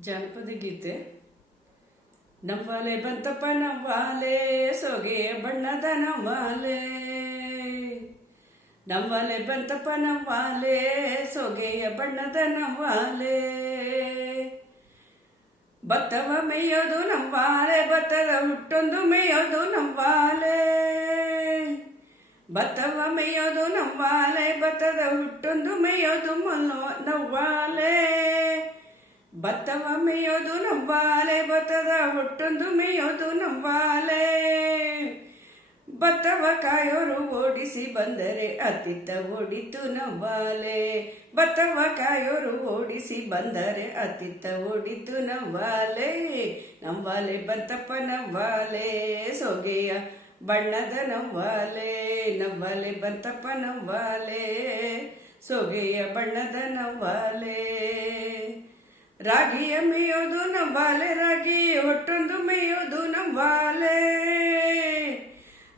ಜಾನಪದ ಗೀತೆ. ನವ್ವಾಲೆ ಬಂತಪ್ಪ ನವ್ವಾಲೆ ಸೊಗೆಯ ಬಣ್ಣದ ನವ್ವಾಲೆ. ನವ್ವಾಲೆ ಬಂತಪ್ಪ ನವ್ವಾಲೆ ಸೊಗೆಯ ಬಣ್ಣದ ನವ್ವಾಲೆ. ಭತ್ತವ ಮೇಯೋದು ನವ್ವಾಲೆ, ಭತ್ತದ ಹುಟ್ಟೊಂದು ಮೇಯೋದು ನವ್ವಾಲೆ. ಭತ್ತವ ಮೇಯೋದು ನವ್ವಾಲೆ, ಭತ್ತದ ಹುಟ್ಟೊಂದು ಮೇಯೋದು ನವ್ವಾಲೆ. ಭತ್ತವ ಮೇಯೋದು ನವ್ವಾಲೆ, ಭತ್ತದ ಹುಟ್ಟೊಂದು ಮೇಯೋದು ನವ್ವಾಲೆ. ಭತ್ತವ ಕಾಯೋರು ಓಡಿಸಿ ಬಂದರೆ ಅತ್ತಿತ್ತ ಓಡಿತು ನವ್ವಾಲೆ. ಭತ್ತವ ಕಾಯೋರು ಓಡಿಸಿ ಬಂದರೆ ಅತ್ತಿತ್ತ ಓಡಿತು ನವ್ವಾಲೆ. ನವ್ವಾಲೆ ಬಂತಪ್ಪ ನವ್ವಾಲೆ ಸೊಗೆಯ ಬಣ್ಣದ ನವ್ವಾಲೆ. ನವ್ವಾಲೆ ಬಂತಪ್ಪ ನವ್ವಾಲೆ ಸೊಗೆಯ ಬಣ್ಣದ ನವ್ವಾಲೆ. ರಾಗಿಯ ಮೇಯೋದು ನವ್ವಾಲೆ, ರಾಗಿ ಹೊಟ್ಟೊಂದು ಮೇಯೋದು ನವ್ವಾಲೆ.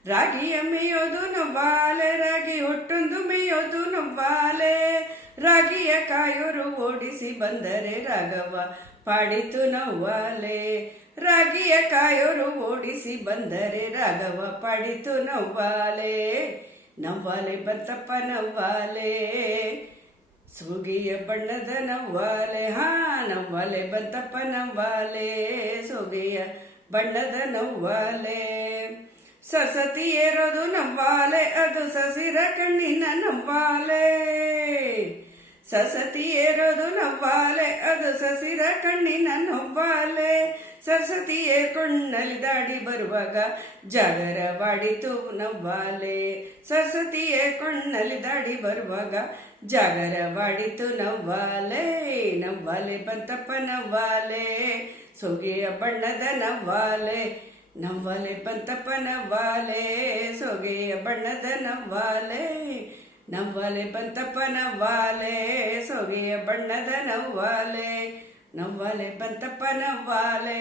ರಾಗಿಯ ಮೇಯೋದು ನವ್ವಾಲೆ, ರಾಗಿ ಹೊಟ್ಟೊಂದು ಮೇಯೋದು ನವ್ವಾಲೆ. ರಾಗಿಯ ಕಾಯೋರು ಓಡಿಸಿ ಬಂದರೆ ರಾಗವ ಪಾಡಿತು ನವ್ವಾಲೆ. ರಾಗಿಯ ಕಾಯೋರು ಓಡಿಸಿ ಬಂದರೆ ರಾಗವ ಪಾಡಿತು ನವ್ವಾಲೆ. ನವ್ವಾಲೆ ಬಂತಪ್ಪ ನವ್ವಾಲೆ ಸೊಗೆಯ ಬಣ್ಣದ ನವ್ವಾಲೆ. ನವ್ವಾಲೆ ಬಂತಪ್ಪ ನವ್ವಾಲೆ ಸೊಗೆಯ ಬಣ್ಣದ ನವ್ವಾಲೆ. ಸಸತಿ ಏರೋದು ನವ್ವಾಲೆ, ಅದು ಸಸಿರ ಕಣ್ಣಿನ ನವ್ವಾಲೆ. ಸಸತಿ ಏರೋದು ನವ್ವಾಲೆ, ಅದು ಸಸಿರ ಕಣ್ಣಿನ ನವ್ವಾಲೆ. ಸರಸ್ವತಿಯೇ ಕೊಂಡಲ್ಲಿ ದಾಡಿ ಬರುವಾಗ ಜಾಗರವಾಡಿತು ನವ್ವಾಲೆ. ಸರಸ್ವತಿಯೇ ಕೊಂಡಲ್ಲಿ ದಾಡಿ ಬರುವಾಗ ಜಾಗರವಾಡಿತು ನವ್ವಾಲೆ. ನವ್ವಾಲೆ ಬಂತಪ್ಪ ನವ್ವಾಲೆ ಸೊಗೆಯ ಬಣ್ಣದ ನವ್ವಾಲೆ. ನವ್ವಾಲೆ ಬಂತಪ್ಪ ನವ್ವಾಲೆ ಸೊಗೆಯ ಬಣ್ಣದ ನವ್ವಾಲೆ. ನವ್ವಾಲೆ ಬಂತಪ್ಪ ನವ್ವಾಲೆ ಸೊಗೆಯ ಬಣ್ಣದ ನವ್ವಾಲೆ. ನವ್ವಾಲೆ ಬಂತಪ್ಪ ನವ್ವಾಲೆ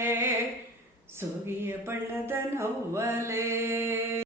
ಸೊಗೆಯ ಬಣ್ಣದ ನವ್ವಾಲೆ.